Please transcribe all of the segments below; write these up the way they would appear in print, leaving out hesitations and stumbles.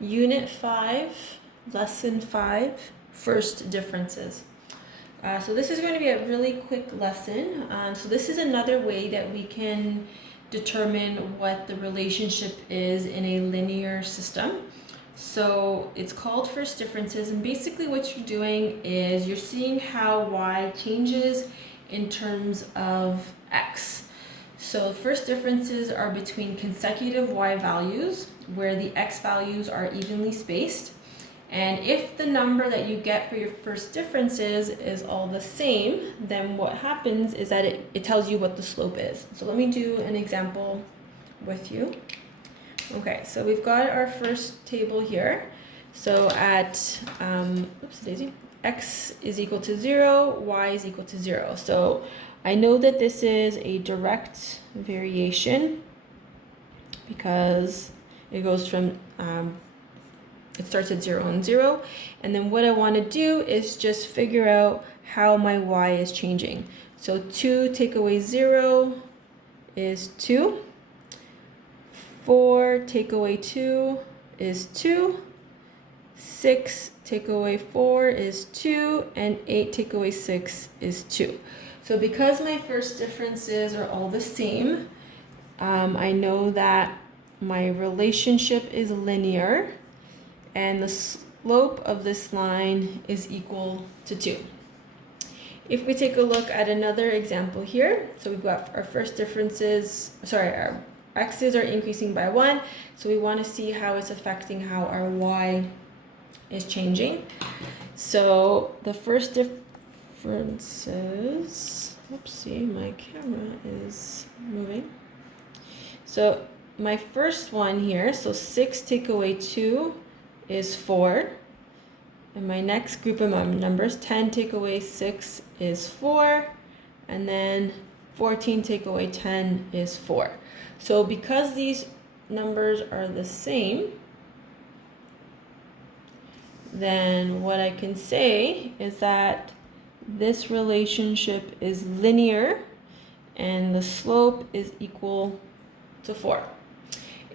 Unit 5, Lesson 5, First Differences. So this is going to be a really quick lesson. So this is another way that we can determine what the relationship is in a linear system. So it's called first differences, and basically what you're doing is you're seeing how y changes in terms of x. So first differences are between consecutive y values where the x values are evenly spaced. And if the number that you get for your first differences is all the same, then what happens is that it tells you what the slope is. So let me do an example with you. Okay, so we've got our first table here. So at, oops daisy, x is equal to 0, y is equal to 0. So I know that this is a direct variation because it goes from, it starts at 0 and 0. And then what I want to do is just figure out how my y is changing. So 2 take away 0 is 2. 4 take away 2 is 2. 6 take away 4 is 2. And 8 take away 6 is 2. So because my first differences are all the same, I know that my relationship is linear and the slope of this line is equal to 2. If we take a look at another example here, so we've got our first differences, our x's are increasing by 1, so we want to see how it's affecting how our y is changing. So the first differences, oopsie, my camera is moving. So my first one here, so 6 take away 2 is 4. And my next group of numbers, 10 take away 6 is 4. And then 14 take away 10 is 4. So because these numbers are the same, then what I can say is that this relationship is linear and the slope is equal to 4.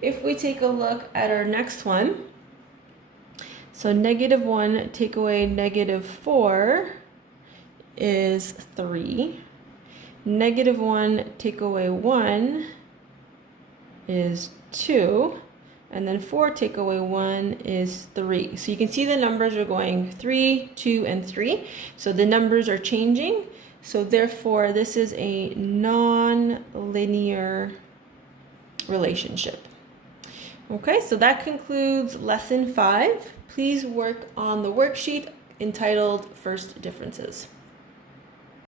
If we take a look at our next one, so -1 take away -4 is 3. -1 take away 1 is 2. And then 4 take away 1 is 3. So you can see the numbers are going 3, 2, and 3. So the numbers are changing. So therefore, this is a non-linear relationship. Okay, so that concludes lesson 5. Please work on the worksheet entitled First Differences.